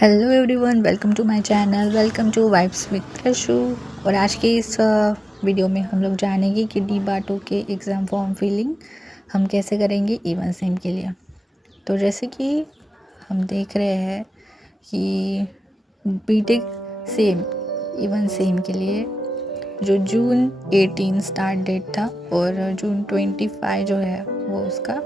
Hello everyone, welcome to my channel, welcome to vibes with Ashu. और आज के इस वीडियो में हम लोग जानेंगे कि डी बाटो के एग्ज़ाम फॉर्म फिलिंग हम कैसे करेंगे इवन सेम के लिए। तो जैसे कि हम देख रहे हैं कि बीटेक सेम इवन सेम के लिए जो जून 18 स्टार्ट डेट था और जून 25 जो है वो उसका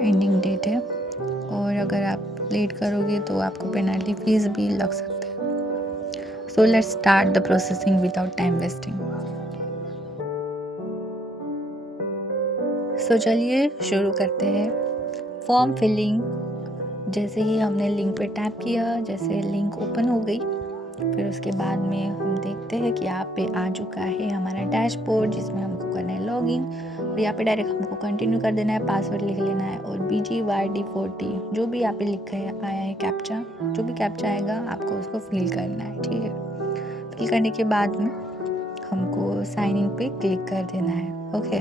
एंडिंग डेट है। और अगर आप लेट करोगे तो आपको पेनल्टी फीस भी लग सकता है। So let's start the processing without time wasting. So चलिए शुरू करते हैं। फॉर्म फिलिंग, जैसे ही हमने लिंक पे टैप किया, जैसे लिंक ओपन हो गई, फिर उसके बाद में हम देखते हैं कि यहाँ पे आ चुका है हमारा डैशबोर्ड, जिसमें हमको करना है लॉगिन। और यहाँ पे डायरेक्ट हमको कंटिन्यू कर देना है, पासवर्ड लिख लेना है और BGYD40 जो भी यहाँ पे लिखा है आया है कैप्चा, जो भी कैप्चा आएगा आपको उसको फिल करना है। ठीक है, फिल करने के बाद में हमको साइन इन पे क्लिक कर देना है। ओके,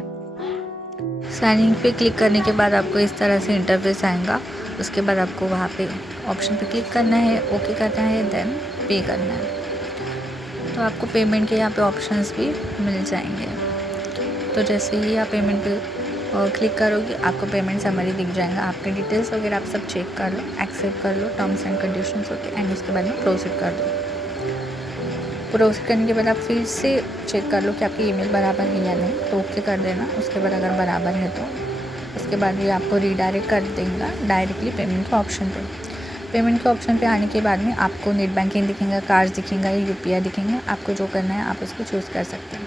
साइन इन पे क्लिक करने के बाद आपको इस तरह से इंटरफेस आएगा। उसके बाद आपको वहाँ पे ऑप्शन पे क्लिक करना है, ओके करना है, देन पे करना है। तो आपको पेमेंट के यहाँ पे ऑप्शंस भी मिल जाएंगे। तो जैसे ही आप पेमेंट पे क्लिक करोगे आपको पेमेंट समरी दिख जाएगा। आपके डिटेल्स वगैरह आप सब चेक कर लो, एक्सेप्ट कर लो टर्म्स एंड कंडीशंस होते एंड उसके बाद में प्रोसीड कर दो। प्रोसीड करने के बाद आप फिर से चेक कर लो कि आपकी ईमेल बराबर है या नहीं, तो ओके कर देना। उसके बाद अगर बराबर है तो उसके बाद ये आपको रीडायरेक्ट कर देगा डायरेक्टली पेमेंट के ऑप्शन पे। पेमेंट के ऑप्शन पे आने के बाद में आपको नेट बैंकिंग दिखेगा, कार्ड दिखेगा या UPI दिखेंगे। आपको जो करना है आप उसको चूज़ कर सकते हैं।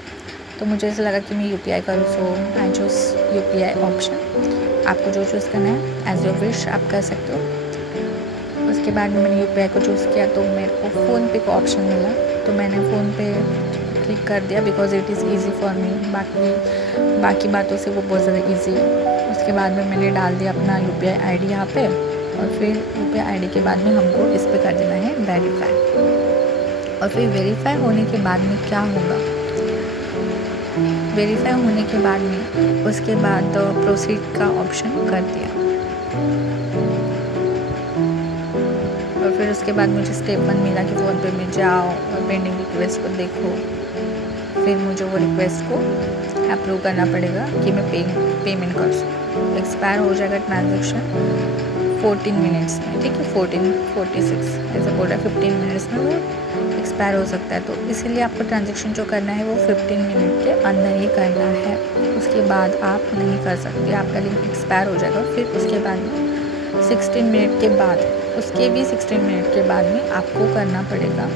तो मुझे ऐसा लगा कि मैं UPI करूँ, सो आई चूज़ UPI ऑप्शन। आपको जो चूज़ करना है एज योर विश आप कर सकते हो। उसके बाद में मैंने UPI को चूज़ किया तो मेरे को फ़ोन पे का ऑप्शन मिला, तो मैंने फ़ोन पे क्लिक कर दिया because it is easy for me. बाकी बातों से वो बहुत ज़्यादा ईजी है। उसके बाद में मैंने डाल दिया अपना UPI ID यहाँ पे और फिर UPI ID के बाद में हमको इस पर कर देना है वेरीफाई। और फिर वेरीफाई होने के बाद में क्या होगा, वेरीफाई होने के बाद में उसके बाद प्रोसीड का ऑप्शन कर दिया। और फिर उसके बाद मुझे स्टेप 1 मिला कि फ़ोन पे में जाओ और पेंडिंग रिक्वेस्ट को देखो। फिर मुझे वो रिक्वेस्ट को अप्रूव करना पड़ेगा कि मैं पेमेंट कर सकूँ। एक्सपायर हो जाएगा ट्रांजैक्शन 14 मिनट्स में। ठीक है, 14:46 ऐसा बोल रहा है, 15 मिनट्स में वो एक्सपायर हो सकता है। तो इसीलिए आपको ट्रांजैक्शन जो करना है वो 15 मिनट के अंदर ही करना है। उसके बाद आप नहीं कर सकते, आपका लिंक एक्सपायर हो जाएगा। फिर उसके बाद में 16 मिनट के बाद, उसके भी 16 मिनट के बाद में आपको करना पड़ेगा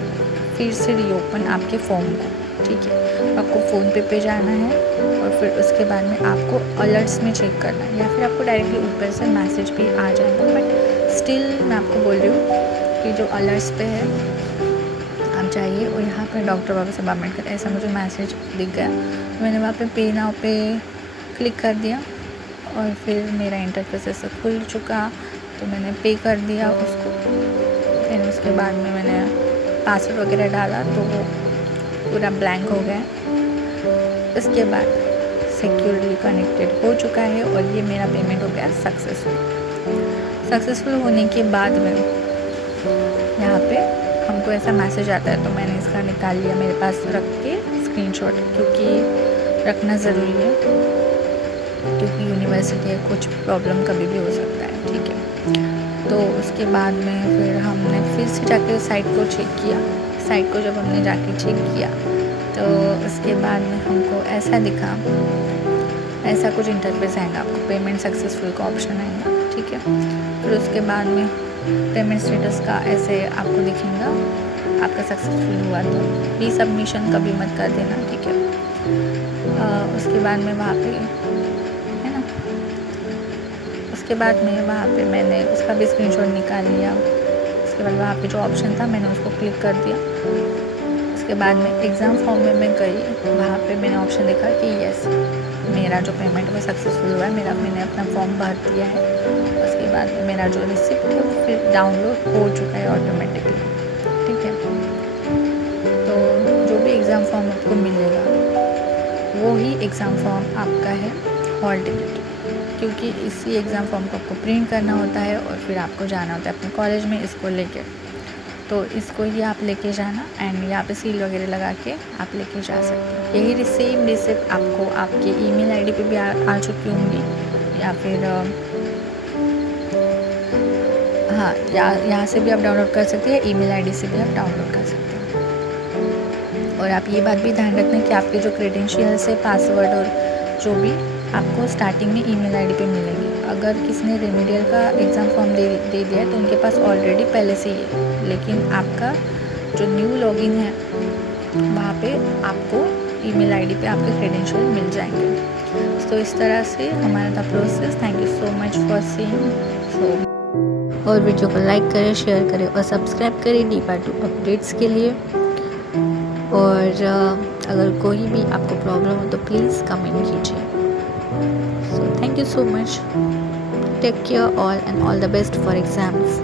फिर से रीओपन आपके फॉर्म को। ठीक है, आपको फ़ोन पे जाना है और फिर उसके बाद में आपको अलर्ट्स में चेक करना है या फिर आपको डायरेक्टली ऊपर से मैसेज भी आ जाएगा। बट स्टिल मैं आपको बोल रही हूँ कि जो अलर्ट्स पे है आप जाइए और यहाँ पर डॉक्टर बाबा साहब आम्बेडकर ऐसा मुझे मैसेज दिख गया। मैंने वहाँ पे पे नाउ पे क्लिक कर दिया और फिर मेरा इंटरफेस ऐसा खुल चुका, तो मैंने पे कर दिया उसको। फिर उसके बाद में मैंने पासवर्ड वगैरह डाला तो वो पूरा ब्लैंक हो गया। उसके बाद सिक्योरली कनेक्टेड हो चुका है और ये मेरा पेमेंट हो गया सक्सेसफुल होने के बाद में यहाँ पे हमको ऐसा मैसेज आता है, तो मैंने इसका निकाल लिया मेरे पास रख के स्क्रीनशॉट, क्योंकि रखना ज़रूरी है क्योंकि यूनिवर्सिटी है, कुछ प्रॉब्लम कभी भी हो सकता है। ठीक है, तो उसके बाद में फिर हमने फिर से जाके साइट को चेक किया। साइट को जब हमने जाके चेक किया तो उसके बाद में हमको ऐसा दिखा, ऐसा कुछ इंटरफेस आएगा, आपको पेमेंट सक्सेसफुल का ऑप्शन आएगा। ठीक है, फिर उसके बाद में पेमेंट स्टेटस का ऐसे आपको दिखेगा, आपका सक्सेसफुल हुआ तो रीसबमिशन कभी मत कर देना। ठीक है, उसके बाद में वहाँ पे है ना, उसके बाद में वहाँ पे मैंने उसका भी स्क्रीनशॉट निकाल लिया। उसके बाद वहाँ पे जो ऑप्शन था मैंने उसको क्लिक कर दिया। उसके बाद में एग्ज़ाम फॉर्म में मैं गई, वहाँ पे मैंने ऑप्शन देखा कि यस मेरा जो पेमेंट वो सक्सेसफुल हुआ है, मैंने अपना फॉर्म भर दिया है। उसके बाद में मेरा जो रिसिप्ट है वो फिर डाउनलोड हो चुका है ऑटोमेटिकली। ठीक है, तो जो भी एग्ज़ाम फॉर्म आपको मिलेगा वो ही एग्ज़ाम फॉर्म आपका है हॉल टिकट, क्योंकि इसी एग्ज़ाम फॉर्म को आपको प्रिंट करना होता है और फिर आपको जाना होता है अपने कॉलेज में इसको लेकर। तो इसको ही आप लेके जाना एंड यहाँ पे सील वगैरह लगा के आप लेके जा सकते हो। यही सेम रिसिप्ट आपको आपके ईमेल आईडी पे भी आ चुकी होंगी, या फिर हाँ यहाँ से भी आप डाउनलोड कर सकते हैं, ईमेल आईडी से भी आप डाउनलोड कर सकते हैं। और आप ये बात भी ध्यान रखना कि आपके जो क्रेडेंशियल्स है, पासवर्ड और जो भी आपको स्टार्टिंग में ईमेल आईडी पे मिलेंगे। अगर किसी ने रेमेडियल का एग्ज़ाम फॉर्म दे दिया है तो उनके पास ऑलरेडी पहले से ही है, लेकिन आपका जो न्यू लॉगिन है वहाँ पे आपको ईमेल आईडी पे आपके क्रेडेंशियल मिल जाएंगे। तो इस तरह से हमारा था process. Thank you so much for seeing. और वीडियो को लाइक करें, शेयर करें और सब्सक्राइब करें D2 अपडेट्स के लिए। और अगर कोई भी आपको प्रॉब्लम हो तो प्लीज़ कमेंट कीजिए। So thank you so much. Take care all and all the best for exams.